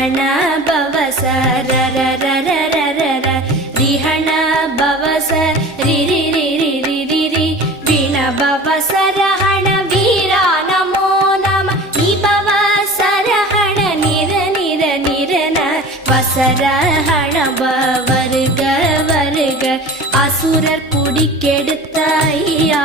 ரிஹண பவச ரரரரரரர ரிஹண பவச ரிரி ரிரி ரிரி ரி விண பவச ரஹண வீரா நமோ நம நிபவச ரஹண நிர நிர நிரன வசரஹண வருக வருக அசுரர் குடிக்கெடுத்த ஐயா